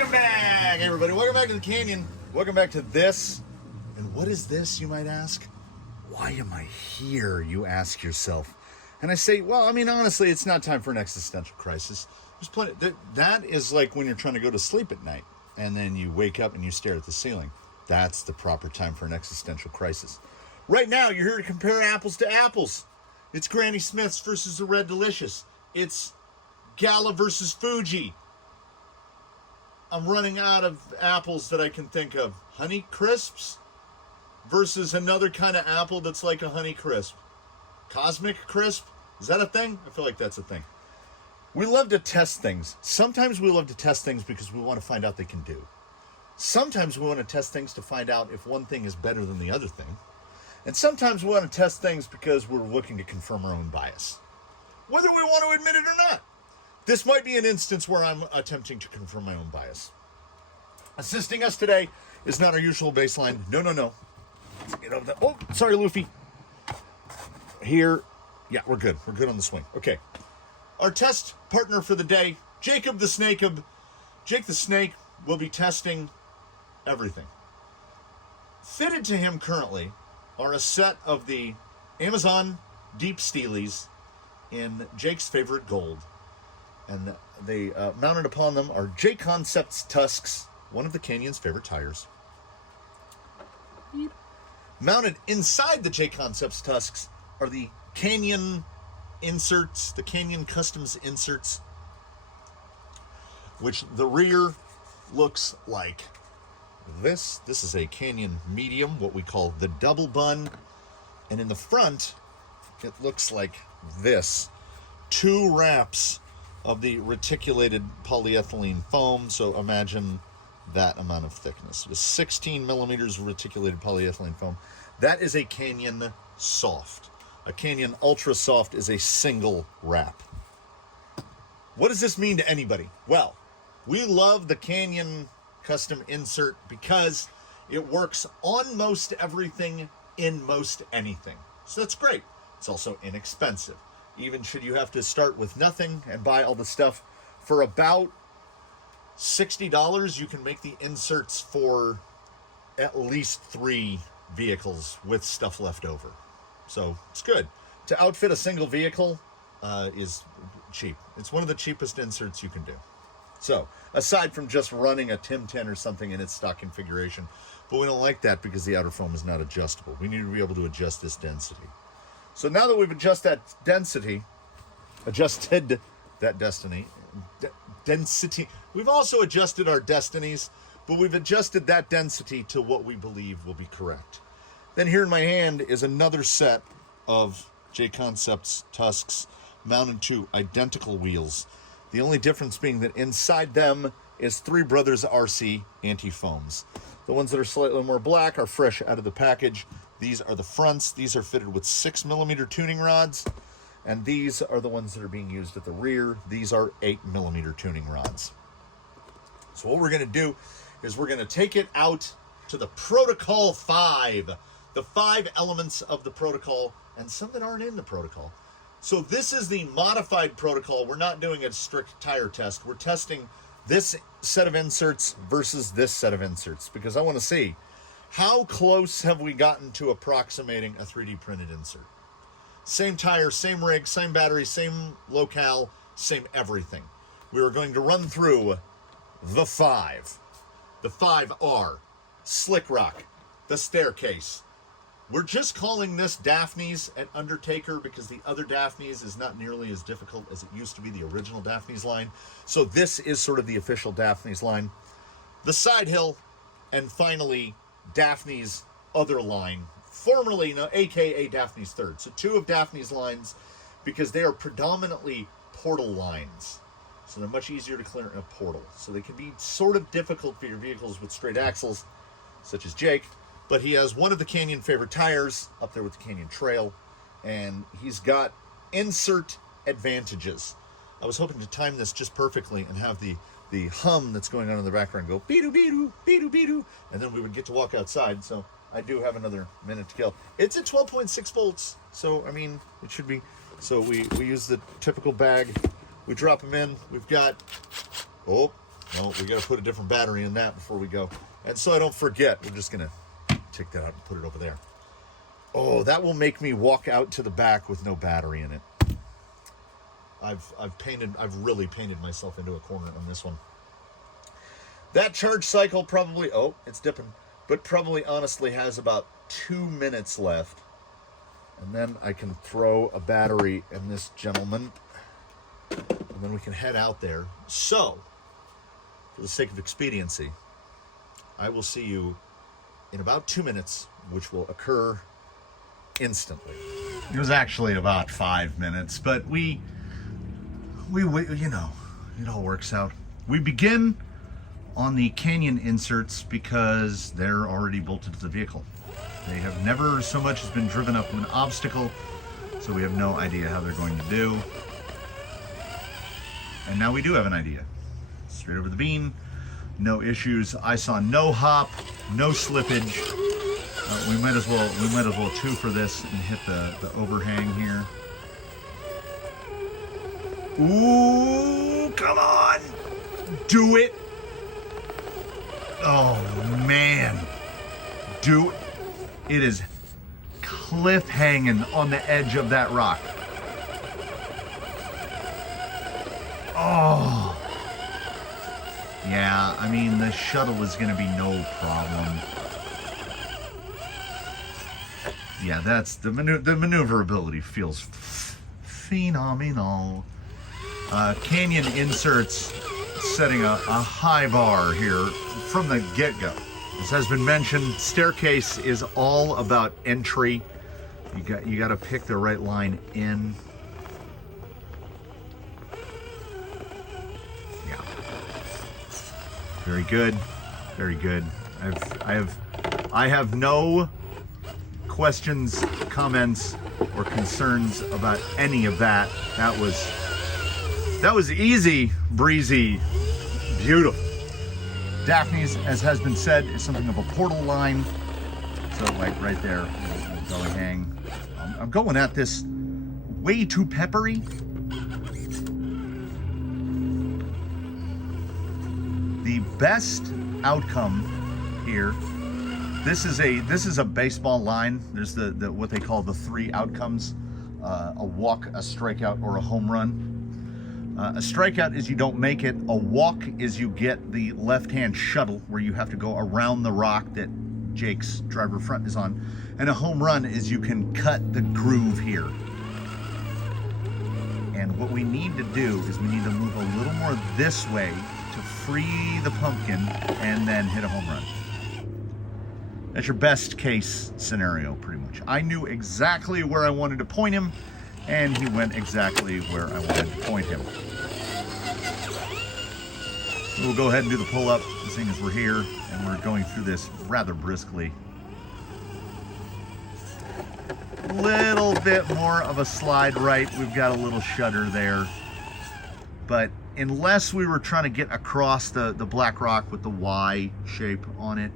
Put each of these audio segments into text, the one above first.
Welcome back, everybody. Welcome back to the canyon. Welcome back to this. And what is this, you might ask? Why am I here, you ask yourself. And I say, well, I mean, honestly, it's not time for an existential crisis. There's plenty. That is like when you're trying to go to sleep at night, and then you wake up and you stare at the ceiling. That's the proper time for an existential crisis. Right now, you're here to compare apples to apples. It's Granny Smith's versus the Red Delicious. It's Gala versus Fuji. I'm running out of apples that I can think of. Honey Crisps versus another kind of apple that's like a Honey Crisp. Cosmic Crisp? Is that a thing? I feel like that's a thing. We love to test things. Sometimes we love to test things because we want to find out they can do. Sometimes we want to test things to find out if one thing is better than the other thing. And sometimes we want to test things because we're looking to confirm our own bias, whether we want to admit it or not. This might be an instance where I'm attempting to confirm my own bias. Assisting us today is not our usual baseline. No. Let's get over that. Oh, sorry, Luffy. Here. Yeah, we're good. We're good on the swing. Okay. Our test partner for the day, Jacob the Snake. Jake the Snake will be testing everything. Fitted to him currently are a set of the Amazon Deep Steelies in Jake's favorite gold. And they mounted upon them are J Concepts Tusks, one of the Canyon's favorite tires. Beep. Mounted inside the J Concepts Tusks are the Canyon inserts, the Canyon Customs inserts, which the rear looks like this. This is a Canyon medium, what we call the double bun. And in the front, it looks like this. 2 wraps of the reticulated polyethylene foam. So imagine that amount of thickness. With 16 millimeters of reticulated polyethylene foam. That is a Canyon Soft. A Canyon Ultra Soft is a single wrap. What does this mean to anybody? Well, we love the Canyon custom insert because it works on most everything in most anything. So that's great. It's also inexpensive. Even should you have to start with nothing and buy all the stuff for about $60, you can make the inserts for at least 3 vehicles with stuff left over. So it's good. To outfit a single vehicle is cheap. It's one of the cheapest inserts you can do. So aside from just running a Tim 10 or something in its stock configuration, but we don't like that because the outer foam is not adjustable. We need to be able to adjust this density. So now that we've adjusted that density, we've also adjusted our destinies, but we've adjusted that density to what we believe will be correct. Then here in my hand is another set of J Concepts Tusks mounted to identical wheels. The only difference being that inside them is 3 Brothers RC anti-foams. The ones that are slightly more black are fresh out of the package. These are the fronts. These are fitted with 6mm tuning rods. And these are the ones that are being used at the rear. These are 8mm tuning rods. So what we're going to do is we're going to take it out to the Protocol 5. The 5 elements of the protocol and some that aren't in the protocol. So this is the modified protocol. We're not doing a strict tire test. We're testing this set of inserts versus this set of inserts because I want to see how close have we gotten to approximating a 3D printed insert. Same tire, same rig, same battery, same locale, same everything. We are going to run through the 5. The 5 are Slick Rock, the Staircase. We're just calling this Daphne's at Undertaker because the other Daphne's is not nearly as difficult as it used to be, the original Daphne's line. So this is sort of the official Daphne's line. The Side Hill, and finally, Daphne's other line, formerly, aka Daphne's Third. So 2 of Daphne's lines because they are predominantly portal lines. So they're much easier to clear in a portal. So they can be sort of difficult for your vehicles with straight axles, such as Jake. But he has one of the Canyon favorite tires up there with the Canyon Trail. And he's got insert advantages. I was hoping to time this just perfectly and have the hum that's going on in the background go beedoo beedoo beedoo beedoo, and then we would get to walk outside. So I do have another minute to kill. It's at 12.6 volts, so I mean it should be. So we use the typical bag. We drop them in. We've got Well, we got to put a different battery in that before we go. And so I don't forget, we're just going to take that out and put it over there. Oh, that will make me walk out to the back with no battery in it. I've really painted myself into a corner on this one. That charge cycle probably, oh, it's dipping, but probably honestly has about 2 minutes left. And then I can throw a battery in this gentleman. And then we can head out there. So, for the sake of expediency, I will see you in about 2 minutes, which will occur instantly. It was actually about 5 minutes, but we you know, it all works out. We begin on the canyon inserts because they're already bolted to the vehicle. They have never so much as been driven up an obstacle, so we have no idea how they're going to do. And now we do have an idea. Straight over the bean, no issues. I saw no hop, no slippage. We might as well two for this and hit the overhang here. Ooh, come on! Do it! Oh man. It is cliff hanging on the edge of that rock. Oh. Yeah, I mean, the shuttle is going to be no problem. Yeah, that's the maneuverability feels phenomenal. Canyon inserts setting a high bar here from the get-go. As has been mentioned, staircase is all about entry. You got to pick the right line in. Yeah. Very good. Very good. I have no questions, comments, or concerns about any of that. That was easy, breezy, beautiful. Daphne's, as has been said, is something of a portal line. So like right there, we'll go hang. I'm going at this way too peppery. The best outcome here. This is a baseball line. There's the what they call the 3 outcomes: a walk, a strikeout, or a home run. A strikeout is you don't make it. A walk is you get the left-hand shuttle where you have to go around the rock that Jake's driver front is on. And a home run is you can cut the groove here. And what we need to do is we need to move a little more this way to free the pumpkin and then hit a home run. That's your best case scenario, pretty much. I knew exactly where I wanted to point him, and he went exactly where I wanted to point him. We'll go ahead and do the pull-up, seeing as we're here, and we're going through this rather briskly. Little bit more of a slide right. We've got a little shudder there. But unless we were trying to get across the black rock with the Y shape on it,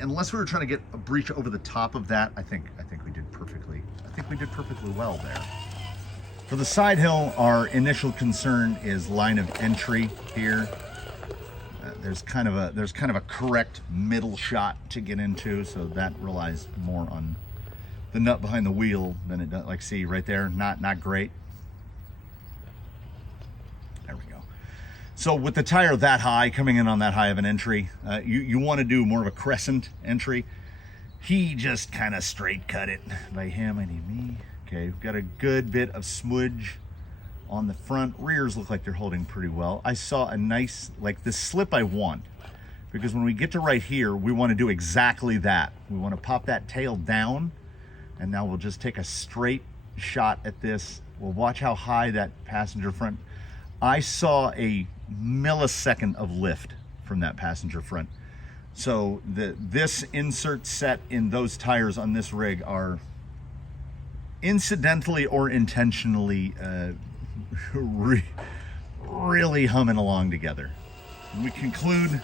unless we were trying to get a breach over the top of that, I think we did perfectly. I think we did perfectly well there. For the side hill, our initial concern is line of entry here. There's kind of a correct middle shot to get into, so that relies more on the nut behind the wheel than it does. Like, see right there, not great. There we go. So with the tire that high, coming in on that high of an entry, you want to do more of a crescent entry. He just kind of straight cut it. By him, I need me. Okay, we've got a good bit of smudge on the front. Rears look like they're holding pretty well. I saw a nice, like the slip I want, because when we get to right here, we want to do exactly that. We want to pop that tail down, and now we'll just take a straight shot at this. We'll watch how high that passenger front. I saw a millisecond of lift from that passenger front. So this insert set in those tires on this rig are incidentally or intentionally really humming along together. We conclude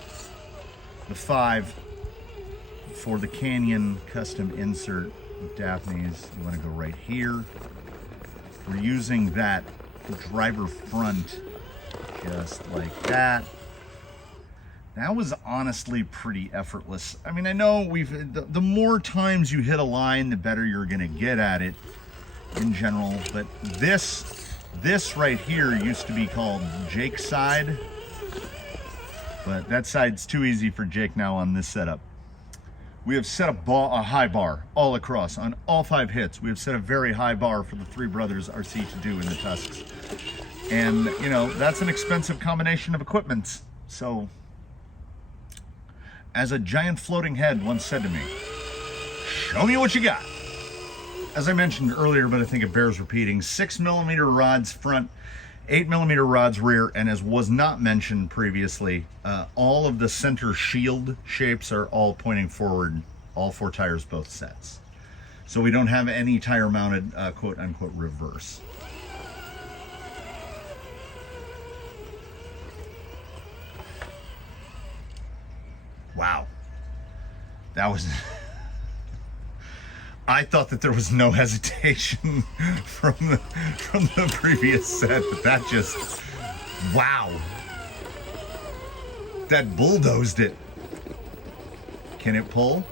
the 5 for the Canyon custom insert with Daphne's. You want to go right here. We're using that driver front just like that. That was honestly pretty effortless. I mean, I know the more times you hit a line, the better you're gonna get at it in general, but this right here used to be called Jake's side, but that side's too easy for Jake now on this setup. We have set a high bar all across on all 5 hits. We have set a very high bar for the Three Brothers RC to do in the Tusks. And, you know, that's an expensive combination of equipment. So, as a giant floating head once said to me, show me what you got. As I mentioned earlier, but I think it bears repeating, 6mm rods front, 8mm rods rear, and as was not mentioned previously, all of the center shield shapes are all pointing forward, all 4 tires, both sets. So we don't have any tire mounted quote unquote reverse. Wow. That was... I thought that there was no hesitation from the previous set, but that just... Wow. That bulldozed it. Can it pull?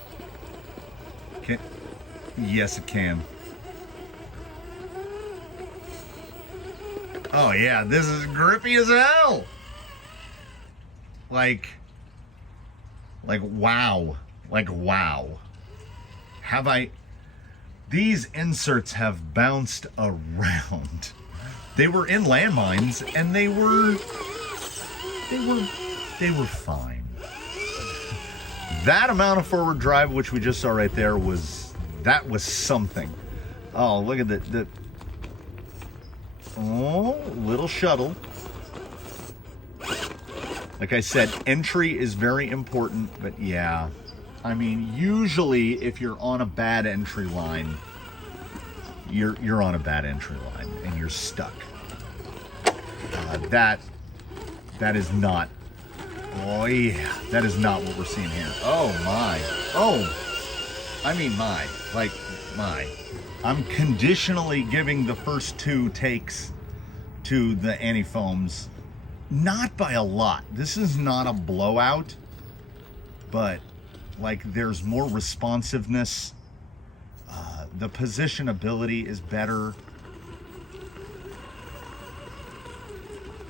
Yes, it can. Oh yeah, this is grippy as hell. Like wow. Like wow. Have I... These inserts have bounced around. They were in landmines and they were fine. That amount of forward drive, which we just saw right there, was something. Oh, look at the oh, little shuttle. Like I said, entry is very important, but yeah. I mean, usually if you're on a bad entry line, you're on a bad entry line and you're stuck. That is not. Oh yeah, that is not what we're seeing here. Oh my. Oh, I mean my. Like my. I'm conditionally giving the first 2 takes to the anti-foams. Not by a lot. This is not a blowout, but like there's more responsiveness. The positionability is better.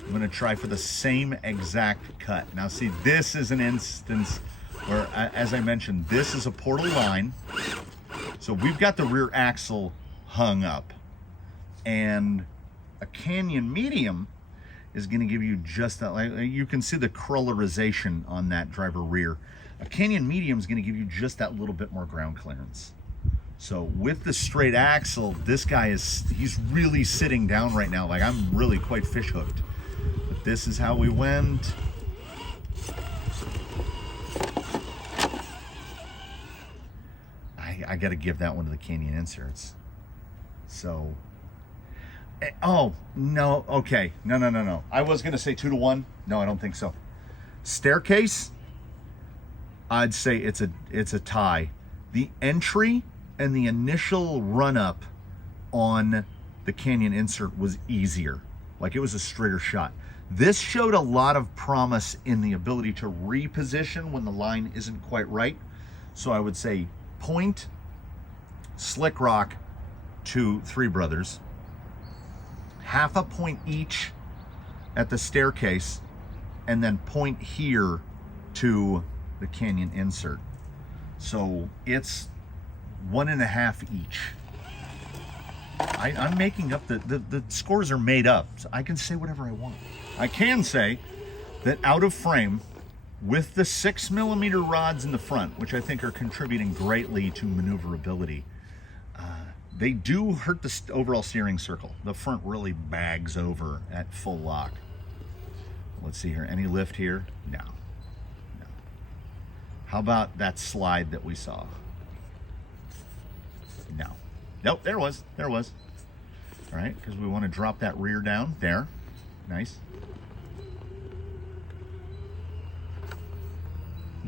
I'm gonna try for the same exact cut. Now see, this is an instance where, as I mentioned, this is a portal line. So we've got the rear axle hung up, and a Canyon medium is gonna give you just that. Like, you can see the crawlerization on that driver rear. A Canyon medium is gonna give you just that little bit more ground clearance. So with the straight axle, this guy he's really sitting down right now. Like, I'm really quite fish hooked. But this is how we went. I got to give that one to the Canyon inserts. So, oh, no, okay. No. I was going to say 2-1. No, I don't think so. Staircase, I'd say it's a tie. The entry and the initial run-up on the Canyon insert was easier. Like, it was a straighter shot. This showed a lot of promise in the ability to reposition when the line isn't quite right. So I would say point, Slick Rock to Three Brothers, half a point each at the staircase, and then point here to the Canyon insert. So it's 1.5 each. I'm making up the scores are made up, so I can say whatever I want. I can say that out of frame, with the 6mm rods in the front, which I think are contributing greatly to maneuverability, they do hurt the overall steering circle. The front really bags over at full lock. Let's see here. Any lift here? No. How about that slide that we saw? No. Nope, there was. All right, because we want to drop that rear down. There. Nice.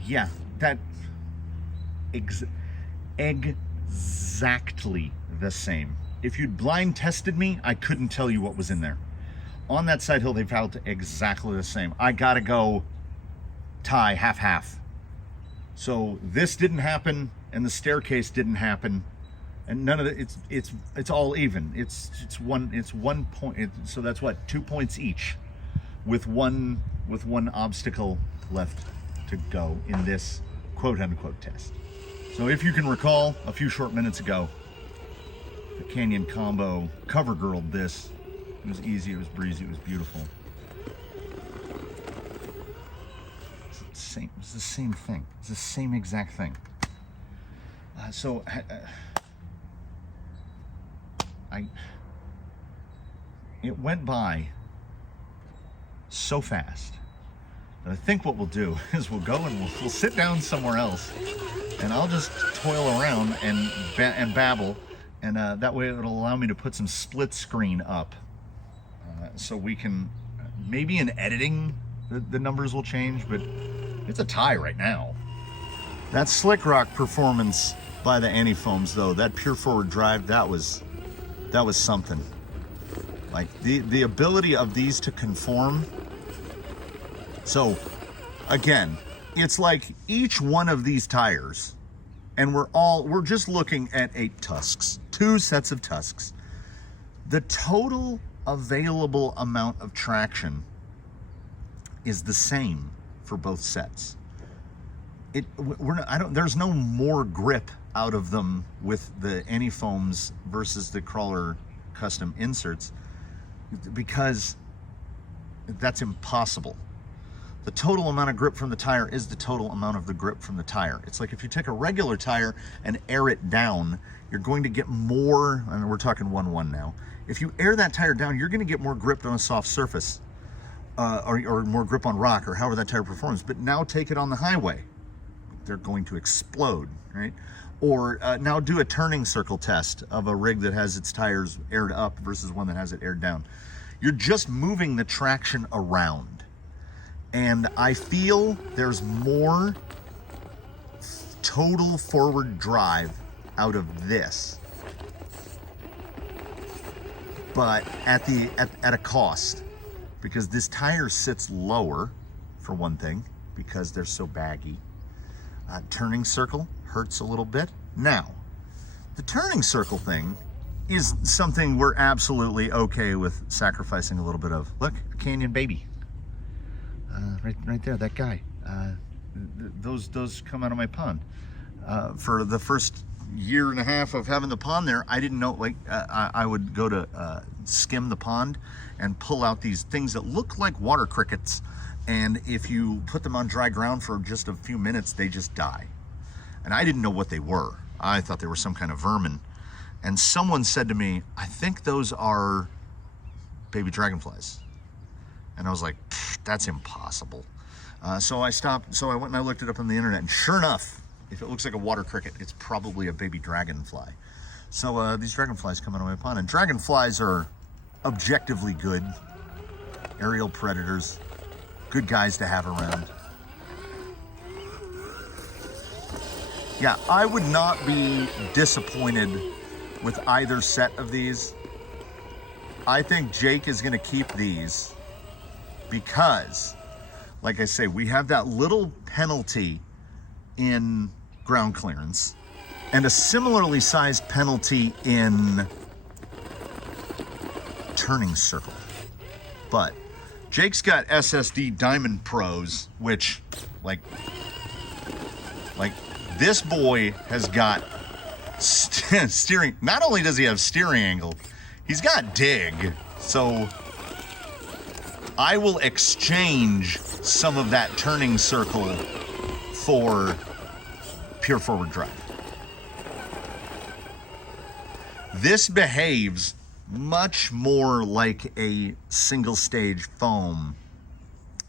Yeah, that exactly the same. If you'd blind tested me, I couldn't tell you what was in there. On that side hill, they felt exactly the same. I gotta go tie half-half. So this didn't happen, and the staircase didn't happen, and none of it. It's all even. It's 1 point. So that's what, 2 points each, with one obstacle left to go in this quote-unquote test. So if you can recall, a few short minutes ago, the Canyon Combo cover girled this. It was easy, it was breezy, it was beautiful. It's the same thing. It's the same exact thing. It went by so fast. And I think what we'll do is we'll go and we'll sit down somewhere else, and I'll just toil around and babble, and that way it'll allow me to put some split screen up, so we can, maybe in editing the numbers will change, but it's a tie right now. That Slick Rock performance by the Anti-Foams, though, that pure forward drive, that was something. Like the ability of these to conform. So again, it's like each one of these tires, and we're just looking at 8 Tusks, 2 sets of Tusks. The total available amount of traction is the same for both sets. There's no more grip out of them with the Anti-Foams versus the Crawler custom inserts, because that's impossible. The total amount of grip from the tire is the total amount of the grip from the tire. It's like if you take a regular tire and air it down, you're going to get more, and we're talking 1-1 now. If you air that tire down, you're going to get more grip on a soft surface, or more grip on rock, or however that tire performs. But now take it on the highway. They're going to explode, right? Or now do a turning circle test of a rig that has its tires aired up versus one that has it aired down. You're just moving the traction around. And I feel there's more total forward drive out of this, but at a cost, because this tire sits lower, for one thing, because they're so baggy. Turning circle hurts a little bit. Now, the turning circle thing is something we're absolutely okay with sacrificing a little bit of. Look, a Canyon baby. Right there, that guy. Those come out of my pond. For the first year and a half of having the pond there, I didn't know, like, I would go to skim the pond and pull out these things that look like water crickets, and if you put them on dry ground for just a few minutes, they just die. And I didn't know what they were. I thought they were some kind of vermin. And someone said to me, I think those are baby dragonflies. And I was like, that's impossible. So I stopped, so I went and I looked it up on the internet, and sure enough, if it looks like a water cricket, it's probably a baby dragonfly. So these dragonflies come out of my pond, and dragonflies are objectively good aerial predators, good guys to have around. Yeah, I would not be disappointed with either set of these. I think Jake is gonna keep these, because, like I say, we have that little penalty in ground clearance and a similarly sized penalty in turning circle. But Jake's got SSD Diamond Pros, which, like this boy has got steering. Not only does he have steering angle, he's got dig. So I will exchange some of that turning circle for pure forward drive. This behaves much more like a single stage foam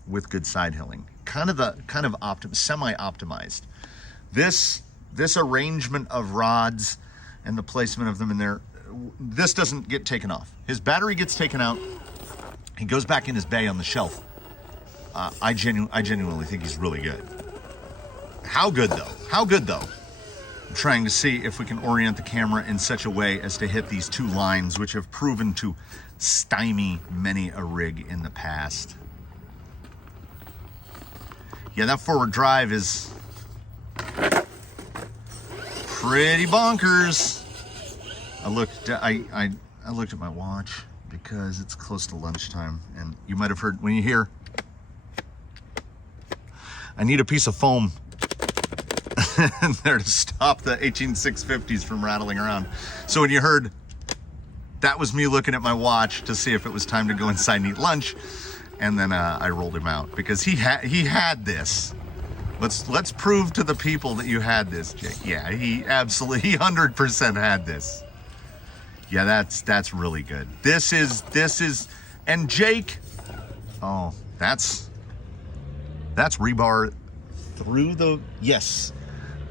with good side hilling, semi-optimized. This arrangement of rods and the placement of them in there, this doesn't get taken off. His battery gets taken out. He goes back in his bay on the shelf. I genuinely think he's really good. How good though? I'm trying to see if we can orient the camera in such a way as to hit these 2 lines, which have proven to stymie many a rig in the past. Yeah, that forward drive is pretty bonkers. I looked at my watch because it's close to lunchtime, and you might have heard when you hear, I need a piece of foam there to stop the 18650s from rattling around. So when you heard, that was me looking at my watch to see if it was time to go inside and eat lunch, and then I rolled him out because he had this. Let's prove to the people that you had this, Jake. Yeah, he 100% had this. Yeah, that's really good. This is, and Jake, oh, that's rebar through the, yes,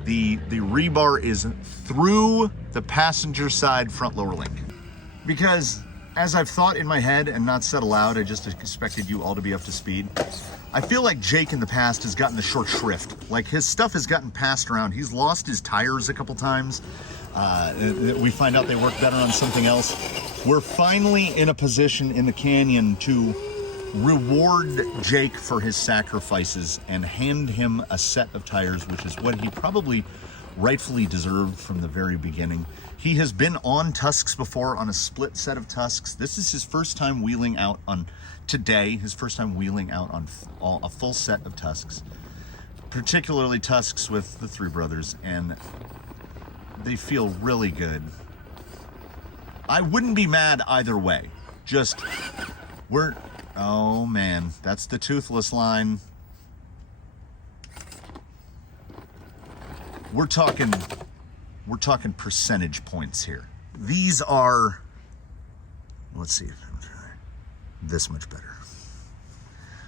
the rebar is through the passenger side front lower link. Because as I've thought in my head and not said aloud, I just expected you all to be up to speed. I feel like Jake in the past has gotten the short shrift. Like his stuff has gotten passed around. He's lost his tires a couple times. We find out they work better on something else. We're finally in a position in the canyon to reward Jake for his sacrifices and hand him a set of tires, which is what he probably rightfully deserved from the very beginning. He has been on Tusks before, on a split set of Tusks. This is his first time wheeling out on today, his first time wheeling out on a full set of Tusks, particularly Tusks with the three brothers, and they feel really good. I wouldn't be mad either way. Just, oh man, that's the toothless line. We're talking percentage points here. These are, let's see, this much better.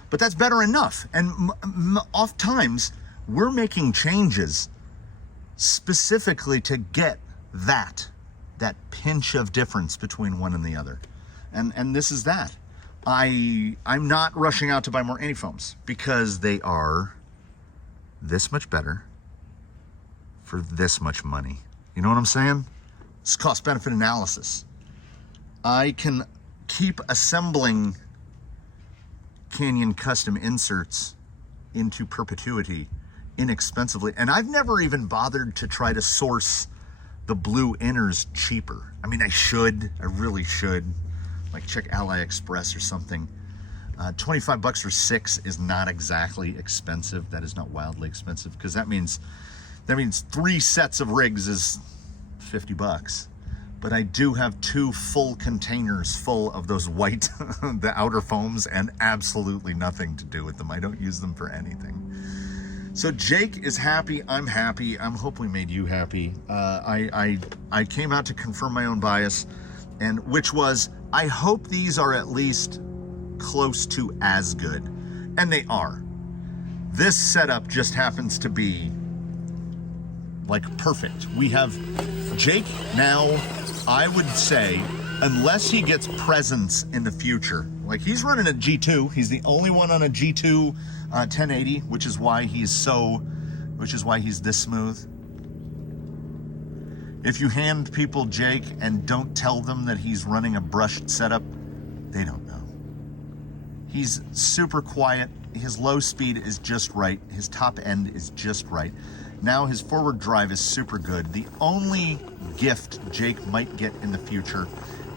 But that's better enough. And oft times, we're making changes specifically to get that pinch of difference between one and the other. And this is that. I'm not rushing out to buy more anti-foams because they are this much better for this much money. You know what I'm saying? It's cost-benefit analysis. I can keep assembling Canyon custom inserts into perpetuity inexpensively. And I've never even bothered to try to source the blue inners cheaper. I mean, I really should. Like check AliExpress or something. 25 bucks for 6 is not exactly expensive. That is not wildly expensive, because that means 3 sets of rigs is 50 bucks. But I do have 2 full containers full of those white, the outer foams, and absolutely nothing to do with them. I don't use them for anything. So Jake is happy, I'm happy. I'm hoping we made you happy. I came out to confirm my own bias, and which was, I hope these are at least close to as good. And they are. This setup just happens to be like perfect. We have Jake now, I would say, unless he gets presence in the future, like he's running a G2, he's the only one on a G2 1080, which is why he's this smooth. If you hand people Jake and don't tell them that he's running a brushed setup, they don't know. He's super quiet. His low speed is just right. His top end is just right. Now his forward drive is super good. The only gift Jake might get in the future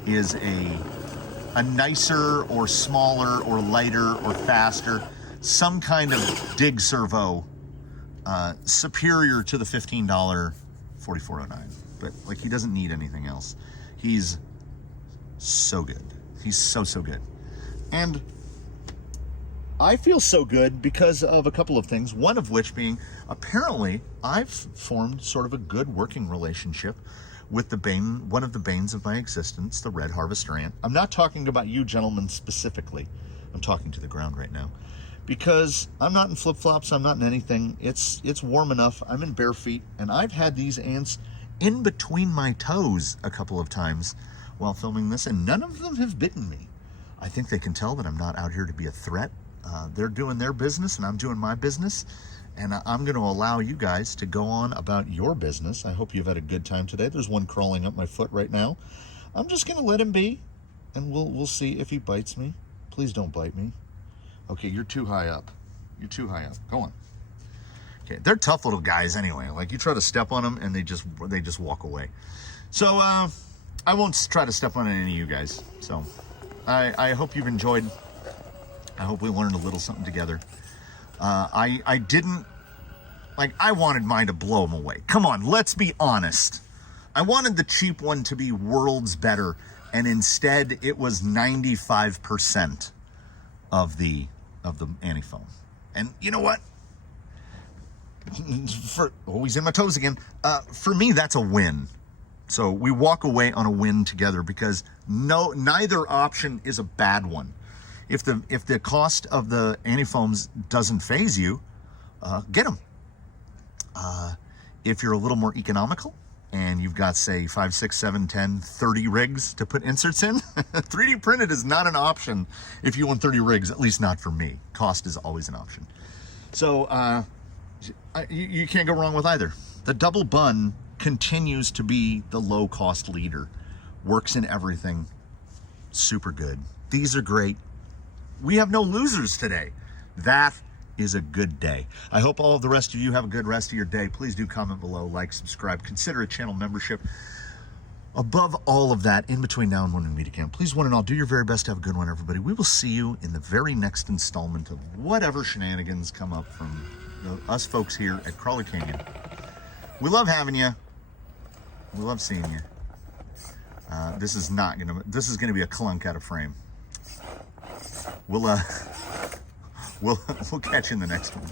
is a nicer or smaller or lighter or faster, some kind of dig servo superior to the $15 4409. But like, he doesn't need anything else. He's so good. He's so good. And I feel so good because of a couple of things, one of which being, apparently I've formed sort of a good working relationship with one of the banes of my existence, the red harvester ant. I'm not talking about you gentlemen specifically. I'm talking to the ground right now, because I'm not in flip-flops, I'm not in anything. It's warm enough, I'm in bare feet, and I've had these ants in between my toes a couple of times while filming this, and none of them have bitten me. I think they can tell that I'm not out here to be a threat. They're doing their business and I'm doing my business, and I'm going to allow you guys to go on about your business. I hope you've had a good time today. There's one crawling up my foot right now. I'm just going to let him be, and we'll see if he bites me. Please don't bite me. Okay, you're too high up. You're too high up. Go on. Okay, they're tough little guys anyway. Like, you try to step on them and they just walk away. So I won't try to step on any of you guys. So I hope you've enjoyed. I hope we learned a little something together. I didn't, like, I wanted mine to blow them away. Come on, let's be honest. I wanted the cheap one to be worlds better, and instead it was 95% of the anti-foam. And you know what? Always in my toes again. For me, that's a win. So we walk away on a win together, because neither option is a bad one. If the cost of the anti-foams doesn't faze you, get them. If you're a little more economical and you've got, say, 5, 6, 7, 10, 30 rigs to put inserts in, 3D printed is not an option if you want 30 rigs, at least not for me. Cost is always an option. So you can't go wrong with either. The double bun continues to be the low-cost leader. Works in everything. Super good. These are great. We have no losers today. That is a good day. I hope all of the rest of you have a good rest of your day. Please do comment below, like, subscribe, consider a channel membership. Above all of that, in between now and when we meet again, please, one and all, do your very best to have a good one, everybody. We will see you in the very next installment of whatever shenanigans come up from us folks here at Crawler Canyon. We love having you. We love seeing you. This is gonna be a clunk out of frame. We'll catch you in the next one.